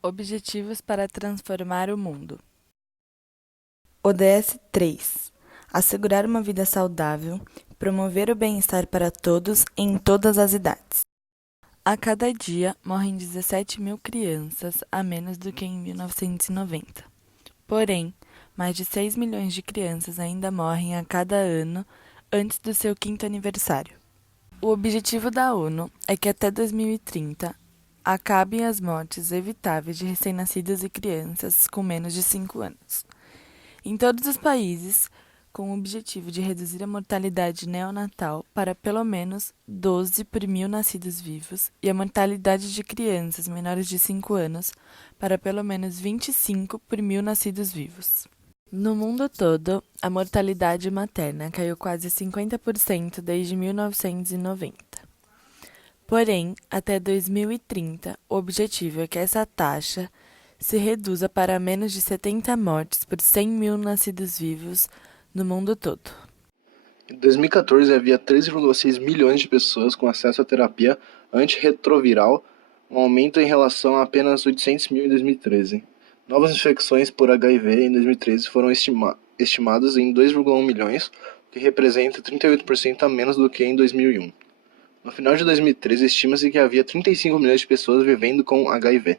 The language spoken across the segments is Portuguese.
Objetivos para transformar o mundo. ODS 3. Assegurar uma vida saudável, promover o bem-estar para todos em todas as idades. A cada dia morrem 17 mil crianças a menos do que em 1990. Porém, mais de 6 milhões de crianças ainda morrem a cada ano antes do seu 5º aniversário. O objetivo da ONU é que até 2030 acabem as mortes evitáveis de recém-nascidos e crianças com menos de 5 anos. Em todos os países, com o objetivo de reduzir a mortalidade neonatal para pelo menos 12 por mil nascidos vivos e a mortalidade de crianças menores de 5 anos para pelo menos 25 por mil nascidos vivos. No mundo todo, a mortalidade materna caiu quase 50% desde 1990. Porém, até 2030, o objetivo é que essa taxa se reduza para menos de 70 mortes por 100 mil nascidos vivos no mundo todo. Em 2014, havia 3,6 milhões de pessoas com acesso à terapia antirretroviral, um aumento em relação a apenas 800 mil em 2013. Novas infecções por HIV em 2013 foram estimadas em 2,1 milhões, o que representa 38% a menos do que em 2001. No final de 2013, estima-se que havia 35 milhões de pessoas vivendo com HIV.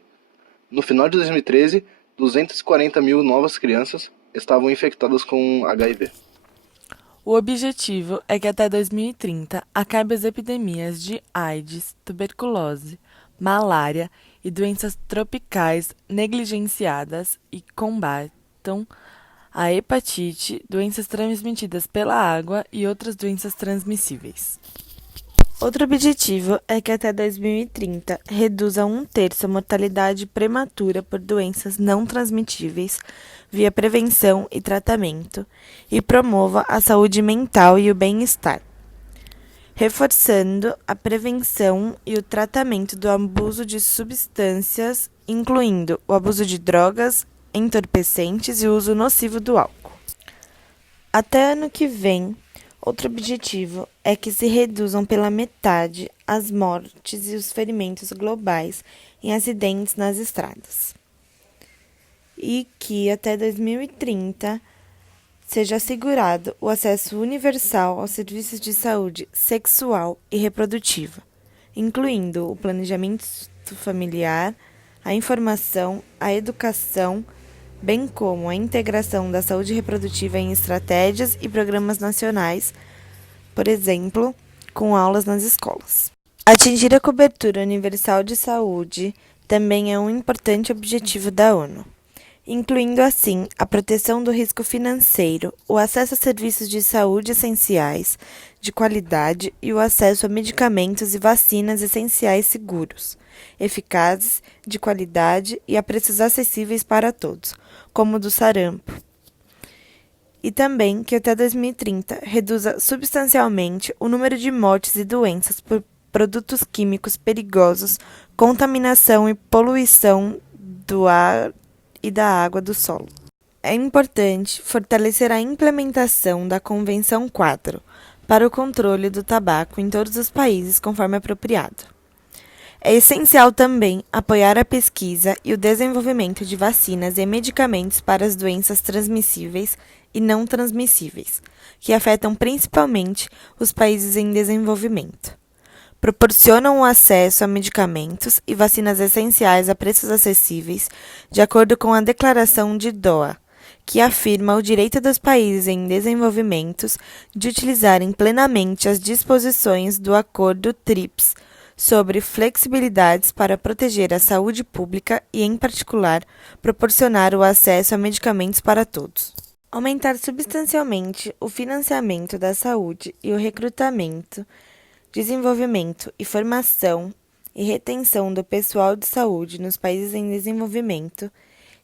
No final de 2013, 240 mil novas crianças estavam infectadas com HIV. O objetivo é que até 2030 acabe as epidemias de AIDS, tuberculose, malária e doenças tropicais negligenciadas e combatam a hepatite, doenças transmitidas pela água e outras doenças transmissíveis. Outro objetivo é que até 2030 reduza a 1/3 a mortalidade prematura por doenças não transmitíveis via prevenção e tratamento e promova a saúde mental e o bem-estar, reforçando a prevenção e o tratamento do abuso de substâncias, incluindo o abuso de drogas, entorpecentes e o uso nocivo do álcool. Até ano que vem, outro objetivo é que se reduzam pela metade as mortes e os ferimentos globais em acidentes nas estradas. E que até 2030 seja assegurado o acesso universal aos serviços de saúde sexual e reprodutiva, incluindo o planejamento familiar, a informação, a educação, bem como a integração da saúde reprodutiva em estratégias e programas nacionais, por exemplo, com aulas nas escolas. Atingir a cobertura universal de saúde também é um importante objetivo da ONU, incluindo assim a proteção do risco financeiro, o acesso a serviços de saúde essenciais, de qualidade e o acesso a medicamentos e vacinas essenciais seguros, eficazes, de qualidade e a preços acessíveis para todos, como o do sarampo. E também que até 2030 reduza substancialmente o número de mortes e doenças por produtos químicos perigosos, contaminação e poluição do ar e da água do solo. É importante fortalecer a implementação da Convenção 4 para o controle do tabaco em todos os países conforme apropriado. É essencial também apoiar a pesquisa e o desenvolvimento de vacinas e medicamentos para as doenças transmissíveis e não transmissíveis, que afetam principalmente os países em desenvolvimento. Proporcionam o acesso a medicamentos e vacinas essenciais a preços acessíveis, de acordo com a Declaração de Doha, que afirma o direito dos países em desenvolvimento de utilizarem plenamente as disposições do Acordo TRIPS sobre flexibilidades para proteger a saúde pública e, em particular, proporcionar o acesso a medicamentos para todos. Aumentar substancialmente o financiamento da saúde e o recrutamento, desenvolvimento e formação e retenção do pessoal de saúde nos países em desenvolvimento,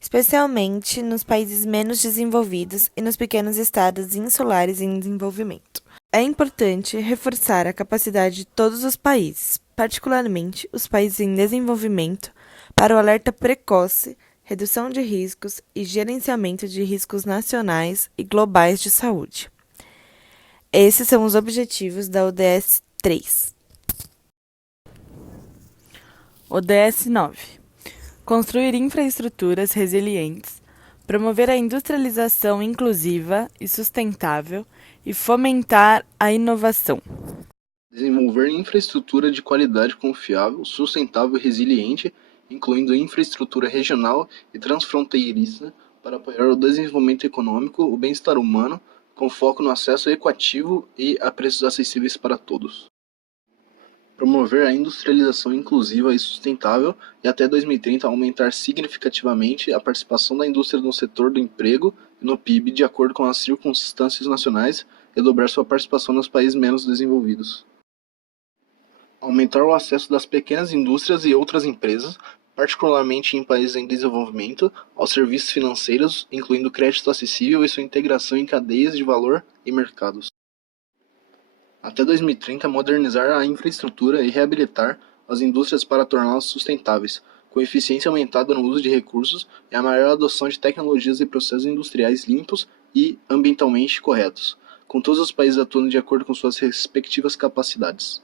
especialmente nos países menos desenvolvidos e nos pequenos estados insulares em desenvolvimento. É importante reforçar a capacidade de todos os países, particularmente os países em desenvolvimento, para o alerta precoce, redução de riscos e gerenciamento de riscos nacionais e globais de saúde. Esses são os objetivos da ODS 3. ODS 9. construir infraestruturas resilientes, promover a industrialização inclusiva e sustentável e fomentar a inovação. Desenvolver infraestrutura de qualidade confiável, sustentável e resiliente, incluindo infraestrutura regional e transfronteiriça, para apoiar o desenvolvimento econômico, o bem-estar humano, com foco no acesso equitativo e a preços acessíveis para todos. Promover a industrialização inclusiva e sustentável e até 2030 aumentar significativamente a participação da indústria no setor do emprego e no PIB de acordo com as circunstâncias nacionais e dobrar sua participação nos países menos desenvolvidos. Aumentar o acesso das pequenas indústrias e outras empresas, particularmente em países em desenvolvimento, aos serviços financeiros, incluindo crédito acessível e sua integração em cadeias de valor e mercados. Até 2030, modernizar a infraestrutura e reabilitar as indústrias para torná-las sustentáveis, com eficiência aumentada no uso de recursos e a maior adoção de tecnologias e processos industriais limpos e ambientalmente corretos, com todos os países atuando de acordo com suas respectivas capacidades.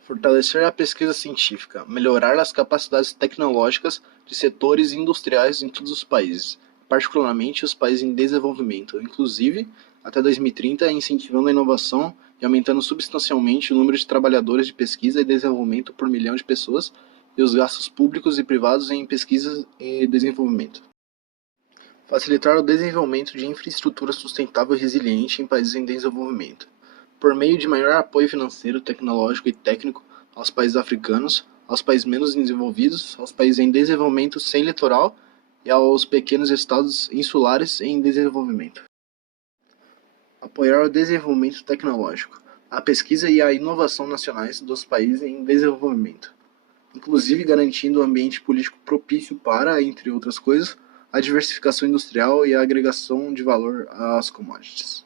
Fortalecer a pesquisa científica, melhorar as capacidades tecnológicas de setores industriais em todos os países, particularmente os países em desenvolvimento, inclusive, até 2030, incentivando a inovação e aumentando substancialmente o número de trabalhadores de pesquisa e desenvolvimento por milhão de pessoas e os gastos públicos e privados em pesquisa e desenvolvimento. Facilitar o desenvolvimento de infraestrutura sustentável e resiliente em países em desenvolvimento, por meio de maior apoio financeiro, tecnológico e técnico aos países africanos, aos países menos desenvolvidos, aos países em desenvolvimento sem litoral e aos pequenos estados insulares em desenvolvimento. Apoiar o desenvolvimento tecnológico, a pesquisa e a inovação nacionais dos países em desenvolvimento, inclusive garantindo um ambiente político propício para, entre outras coisas, a diversificação industrial e a agregação de valor às commodities.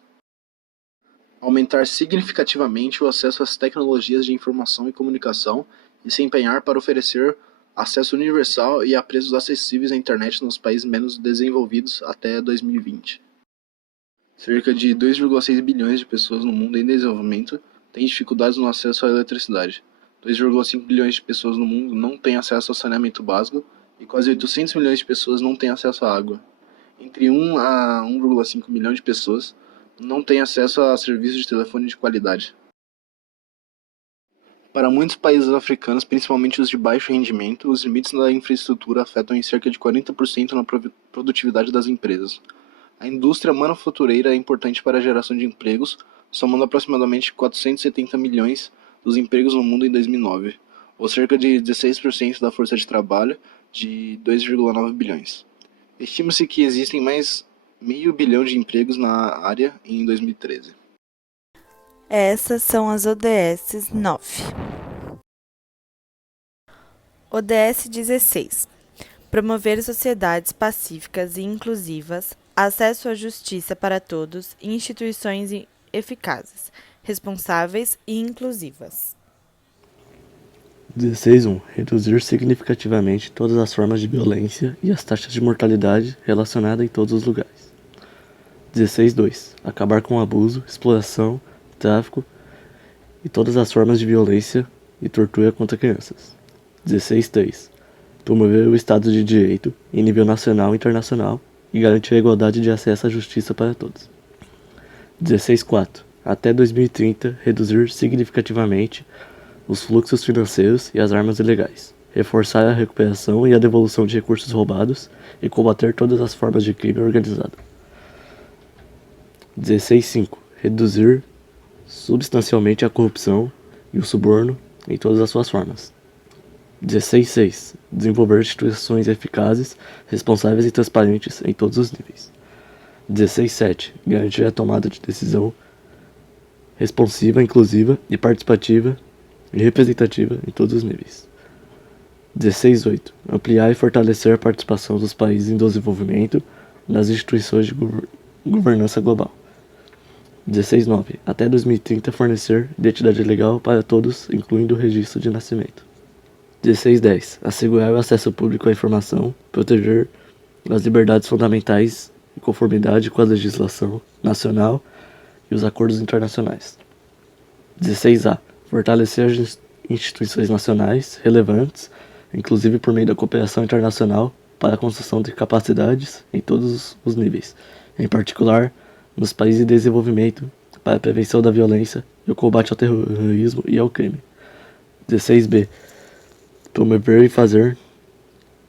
Aumentar significativamente o acesso às tecnologias de informação e comunicação e se empenhar para oferecer acesso universal e a preços acessíveis à internet nos países menos desenvolvidos até 2020. Cerca de 2,6 bilhões de pessoas no mundo em desenvolvimento têm dificuldades no acesso à eletricidade. 2,5 bilhões de pessoas no mundo não têm acesso ao saneamento básico e quase 800 milhões de pessoas não têm acesso à água. Entre 1 a 1,5 milhão de pessoas não têm acesso a serviços de telefone de qualidade. Para muitos países africanos, principalmente os de baixo rendimento, os limites da infraestrutura afetam em cerca de 40% na produtividade das empresas. A indústria manufatureira é importante para a geração de empregos, somando aproximadamente 470 milhões dos empregos no mundo em 2009, ou cerca de 16% da força de trabalho, de 2,9 bilhões. Estima-se que existem mais meio bilhão de empregos na área em 2013. Essas são as ODS 9. ODS 16. Promover sociedades pacíficas e inclusivas, acesso à justiça para todos e instituições eficazes, responsáveis e inclusivas. 16.1. Reduzir significativamente todas as formas de violência e as taxas de mortalidade relacionadas em todos os lugares. 16.2. Acabar com o abuso, exploração, tráfico e todas as formas de violência e tortura contra crianças. 16.3. Promover o Estado de Direito em nível nacional e internacional e garantir a igualdade de acesso à justiça para todos. 16.4. Até 2030, reduzir significativamente os fluxos financeiros e as armas ilegais, reforçar a recuperação e a devolução de recursos roubados e combater todas as formas de crime organizado. 16.5. Reduzir substancialmente a corrupção e o suborno em todas as suas formas. 16.6. Desenvolver instituições eficazes, responsáveis e transparentes em todos os níveis. 16.7. Garantir a tomada de decisão responsiva, inclusiva e participativa e representativa em todos os níveis. 16.8. Ampliar e fortalecer a participação dos países em desenvolvimento nas instituições de governança global. 16.9. Até 2030 fornecer identidade legal para todos, incluindo o registro de nascimento. 16.10. Assegurar o acesso público à informação, proteger as liberdades fundamentais em conformidade com a legislação nacional e os acordos internacionais. 16A. Fortalecer as instituições nacionais relevantes inclusive por meio da cooperação internacional para a construção de capacidades em todos os níveis, em particular nos países em desenvolvimento, para a prevenção da violência e o combate ao terrorismo e ao crime. 16b. Promover e fazer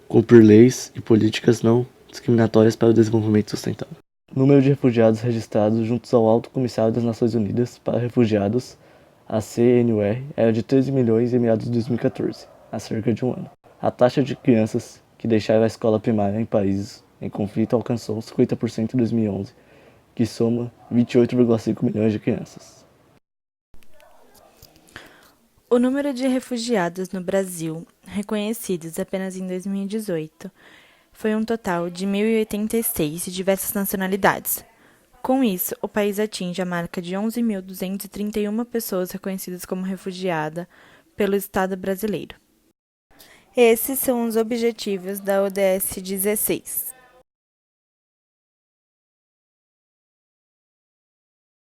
cumprir leis e políticas não discriminatórias para o desenvolvimento sustentável. Número de refugiados registrados juntos ao Alto Comissário das Nações Unidas para Refugiados, a CNUR, era de 13 milhões em meados de 2014, há cerca de um ano. A taxa de crianças que deixaram a escola primária em países em conflito alcançou 50% em 2011, que soma 28,5 milhões de crianças. O número de refugiados no Brasil, reconhecidos apenas em 2018, foi um total de 1.086 de diversas nacionalidades. Com isso, o país atinge a marca de 11.231 pessoas reconhecidas como refugiada pelo Estado brasileiro. Esses são os objetivos da ODS 16.